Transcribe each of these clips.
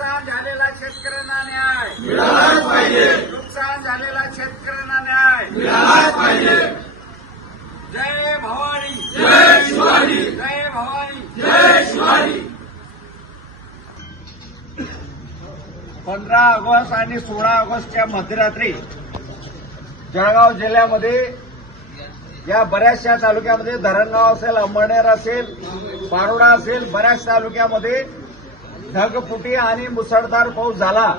नुकसान झालेला शेतकऱ्यांना न्याय. मिळालाच पाहिजे. नुकसान झालेला शेतकऱ्यांना न्याय. मिळालाच पाहिजे. जय भवानी. जय शिवानी जय भवानी. जय शिवानी पंधरा ऑगस्ट आणि सोळा ऑगस्टच्या मध्यरात्री जळगाव जिल्ह्यामध्ये या बऱ्याचशा तालुक्यामध्ये धरणगाव असेल अंबरनेर असेल पारोडा असेल बऱ्याच तालुक्यामध्ये ढगफुटी आणि मुसळधार पाऊस झाला.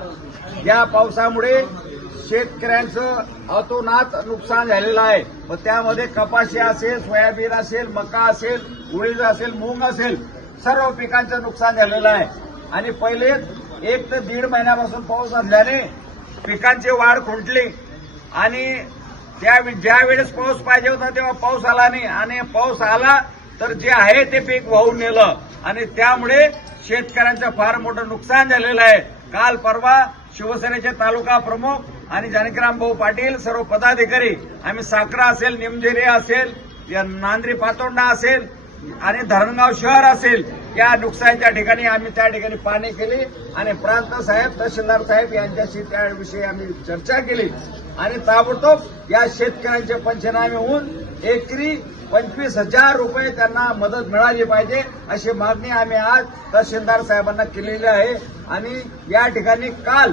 या पावसामुळे शेतकऱ्यांचं अतोनात नुकसान झालेलं आहे. व त्यामध्ये कपाशी असेल सोयाबीन असेल मका असेल उडीद असेल मूग असेल सर्व पिकांचं नुकसान झालेलं आहे. आणि पहिले एक ते दीड महिन्यापासून पाऊस असल्याने पिकांची वाढ खुंटली. आणि त्या ज्या वेळेस पाऊस पाहिजे होता तेव्हा पाऊस आला नाही. आणि पाऊस आला तर जे आहे ते पीक वाहून नेलं. आणि त्यामुळे शेतकऱ्यांचं फार मोठं नुकसान झालेलं आहे. काल परवा शिवसेनेचे तालुका प्रमुख आणि जानकीराम भाऊ पाटील सर्व पदाधिकारी आम्ही साखरा असेल निमजेरे असेल या नांद्री पातोंडा असेल आणि धरणगाव शहर असेल या नुकसानीच्या ठिकाणी आम्ही त्या ठिकाणी पाहणी केली आणि प्रांत साहेब तहसीलदार साहेब यांच्याशी त्याविषयी आम्ही चर्चा केली. आणि ताबडतोब या शेतकऱ्यांचे पंचनामे होऊन एकरी पंचवीस हजार रुपये त्यांना मदत मिळाली पाहिजे अशी मागणी आम्ही आज तहसीलदार साहेबांना केलेली आहे. आणि या ठिकाणी काल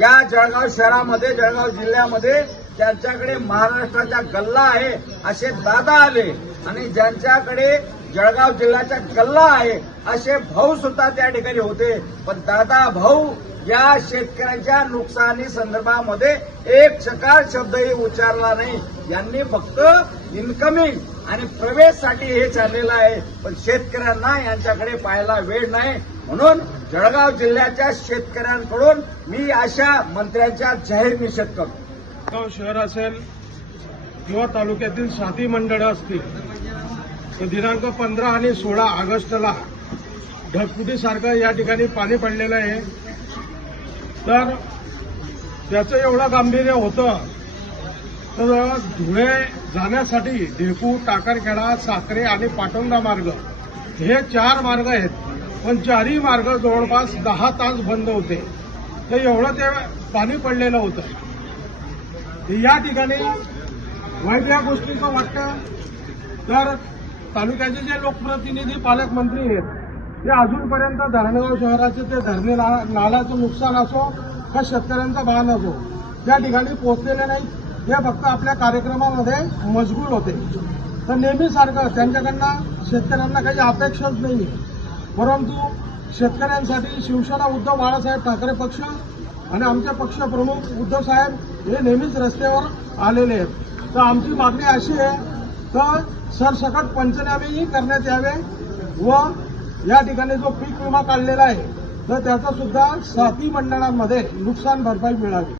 या जळगाव शहरामध्ये जळगाव जिल्ह्यामध्ये ज्यांच्याकडे महाराष्ट्राचा गल्ला आहे असे दादा आले आणि ज्यांच्याकडे जळगाव जिल्ह्याचा गल्ला आहे असे भाऊ सुद्धा त्या ठिकाणी होते. पण दादा भाऊ या शेतकऱ्यांच्या नुकसानी संदर्भामध्ये एक चकार शब्दही उच्चारला नाही. यांनी फक्त इन्कमिंग आणि प्रवेशसाठी हे चाललेलं आहे. पण शेतकऱ्यांना यांच्याकडे पाहायला वेळ नाही. म्हणून जळगाव जिल्ह्याच्या शेतकऱ्यांकडून मी अशा मंत्र्यांच्या जाहीर निषेध करतो. जळगाव शहर असेल किंवा तालुक्यातील साथी मंडळं असतील दिनांक पंधरा आणि सोळा ऑगस्टला ढगफुटीसारखं या ठिकाणी पाणी पडलेलं आहे. तर त्याचं एवढं गांभीर्य होतं. तर धुळे जाण्यासाठी ढेकू टाकरखेडा साखरे आणि पाटोंदा मार्ग हे चार मार्ग आहेत. पण चारही मार्ग जवळपास दहा तास बंद होते. तर एवढं ते पाणी पडलेलं होतं. या ठिकाणी वाईट या गोष्टीचं वाटतं तर तालुक्याचे जे लोकप्रतिनिधी पालकमंत्री आहेत हे अजूनपर्यंत धरणगाव शहराचे ते धरणे ना- नाल्याचं नुकसान असो का शेतकऱ्यांचा बाण असो त्या ठिकाणी पोहोचलेले नाहीत. हे फक्त आपल्या कार्यक्रमामध्ये मजबूर होते. तर नेहमीसारखं त्यांच्याकडनं शेतकऱ्यांना काही अपेक्षाच नाही परंतु शेतकऱ्यांसाठी शिवसेना उद्धव बाळासाहेब ठाकरे पक्ष आणि आमचे पक्षप्रमुख उद्धव साहेब हे नेहमीच रस्त्यावर आलेले आहेत. तर आमची मागणी अशी आहे तर सरसकट पंचनामेही करण्यात यावे व या ठिकाणी जो पीक विमा काढलेला आहे तर त्याचा सुद्धा साती मंडळांमध्ये नुकसान भरपाई मिळावी.